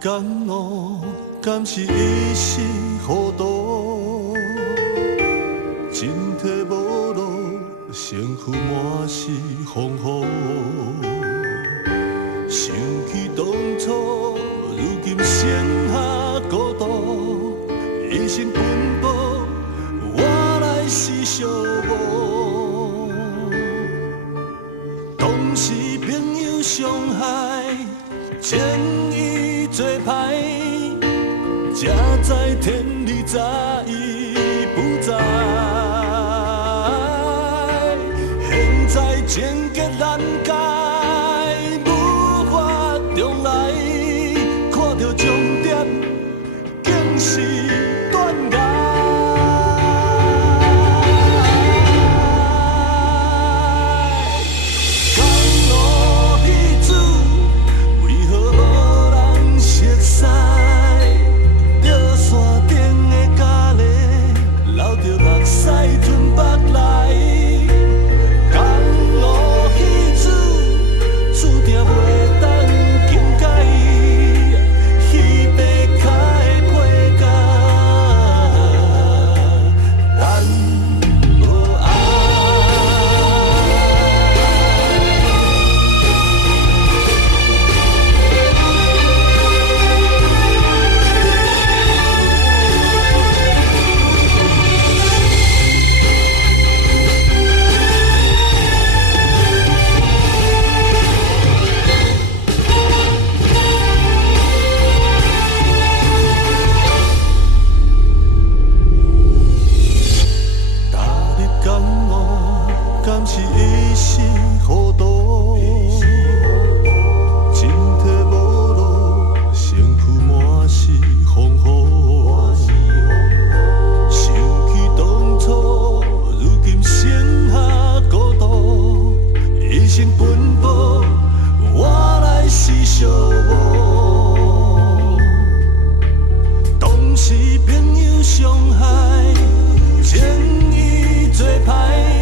甘露，敢是一时糊涂？身体无路，身躯满是风雨。想起当初，如今剩下孤独，一生奔波，我来是寂寞。当时朋友伤害，情义做歹，才知天理早已不在。现在情结难解。重来，看到终点，竟是断崖。甘露彼此，为何无人熟悉？着山顶的咖喱，流着目屎吞腹来。甘露彼此，注定袂当。敢是一时糊涂，身体无路，身躯满是风雨。想起当初，如今剩下孤独，一生奔波，我来是寂寞。当时朋友伤害，情义做歹。